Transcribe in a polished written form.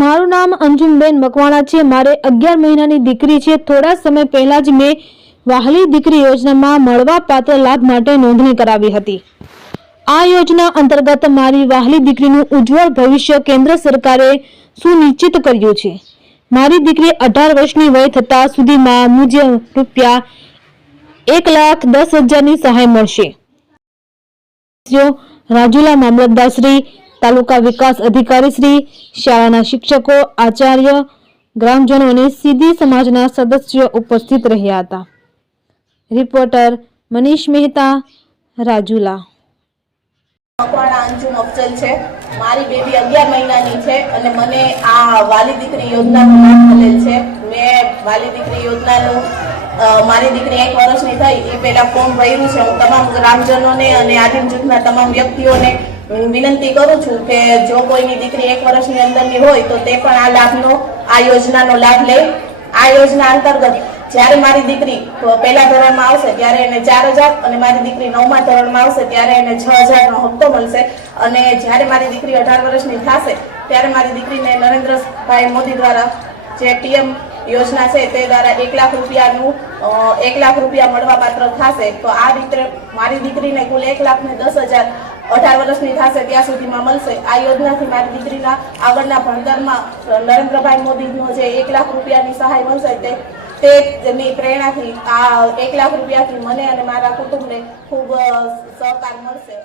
મારું નામ અંજુમબેન મકવાણા છે। મારે 11 મહિનાની દીકરી છે। થોડા સમય પહેલા જ મેં વહાલી દીકરી યોજનામાં મળવાપાત્ર લાભ માટે નોંધણી કરાવી હતી। આ યોજના અંતર્ગત મારી વહાલી દીકરીનું ઉજ્જવળ ભવિષ્ય કેન્દ્ર સરકારે સુનિશ્ચિત કર્યું છે। મારી દીકરી 18 વર્ષની વય થતા સુધીમાં મુજબ રૂપિયા 1,10,000ની સહાય મળશે। રાજુલા મામલતદાર શ્રી, તાલુકા વિકાસ અધિકારી શ્રી, શાળાના શિક્ષકો, આચાર્ય, ગ્રામજનો અને સીધી સમાજના સદસ્યો ઉપસ્થિત રહ્યા હતા। રિપોર્ટર મનીષ મહેતા, રાજુલા। મકવાણા અંજુમ અફઝલ છે। મારી બેબી 11 મહિનાની છે અને મને આ વાલી દીકરી યોજનાનો લાભ મળેલ છે। મેં વાલી દીકરી યોજનાનું મારી દીકરી 1 વર્ષની થઈ એ પહેલા ફોર્મ ભર્યું છે। હું તમામ ગ્રામજનોને અને આદિમ જૂથના તમામ વ્યક્તિઓને વિનંતી કરું છું કે જો કોઈની દીકરી 1 વર્ષની અંદરની હોય તો તે પણ આ યોજનાનો લાભ લે। આ યોજના અંતર્ગત જ્યારે મારી દીકરી પહેલા ધોરણમાં આવશે ત્યારે એને 4,000 અને મારી દીકરી 9મા ધોરણમાં આવશે ત્યારે એને 6,000નો હપ્તો મળશે અને જ્યારે મારી દીકરી 18 વર્ષની થશે ત્યારે મારી દીકરીને નરેન્દ્રભાઈ મોદી દ્વારા જે પીએમ યોજના છે તે દ્વારા 1 લાખ રૂપિયાનું 1 લાખ રૂપિયા મળવાપાત્ર થશે। તો આ રીતે મારી દીકરીને કુલ 1,10,000 18 વર્ષની થશે ત્યાં સુધીમાં મળશે। આ યોજનાથી મારી દીકરીના આગળના ભણતરમાં નરેન્દ્રભાઈ મોદીનો જે 1 લાખ રૂપિયાની સહાય મળશે તેની પ્રેરણાથી આ 1 લાખ રૂપિયાથી મને અને મારા કુટુંબને ખૂબ સહકાર મળશે।